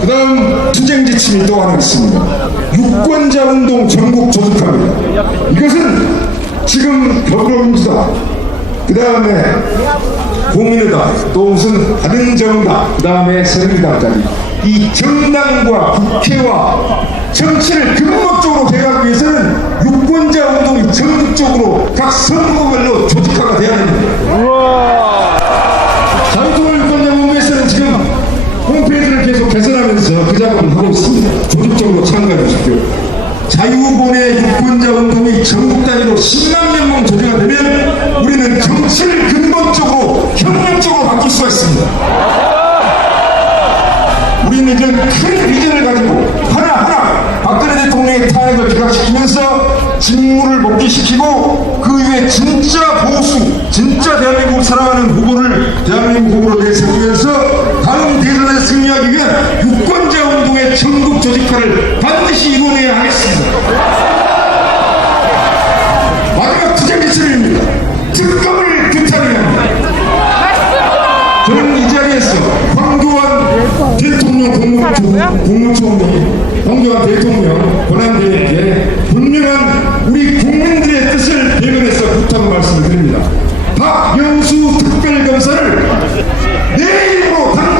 그 다음 투쟁 지침이 또 하나 있습니다. 유권자 운동 전국 조직합니다. 이것은 지금 더불어민주당, 그 다음에 국민의당, 또 무슨 바른정당, 그 다음에 새누리당까지 이 정당과 국회와 정치를 근본적으로 대하기 위해서는 유권자 운동이 전국적으로 각 선거별로 조직화가 돼야 됩니다. 자유통일 유권자 운동에서는 지금 홈페이지를 계속 작업을 하고 있습니다. 조직적으로 참가해 주십시오. 자유본의 유권자 운동이 전국 단위로 10만 명만 조직가 되면 우리는 정치를 근본적으로 혁명적으로 바꿀 수가 있습니다. 우리는 이제 큰 비전을 가지고 하나하나 박근혜 대통령의 탄핵을 기각시키면서 직무를 복귀시키고 그 이후에 진짜 보수, 진짜 대한민국 사랑하는 후보를 대한민국 후보로 내세우면서 다음 대선에 승리하기 위한 유권자 운동의 조직화를 반드시 이뤄내야 하겠습니다. 마지막 투쟁 기침입니다. 특검을 규탄해야 합니다. 저는 이 자리에서 황교안 대통령 국무총, 국무총리, 황교안 대통령 권한대행에게 분명한 우리 국민들의 뜻을 대변해서 부탁을 말씀을 드립니다. 박영수 특별검사를 내일로 당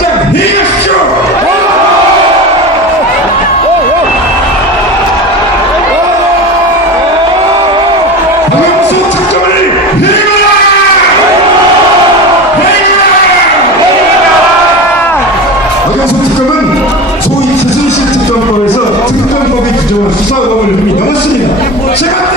박영수 특검을 해라! 박영수 특검은 소위 최순실 특검법에서 특검법이 규정한 수사법을 이미 넘었습니다. 제가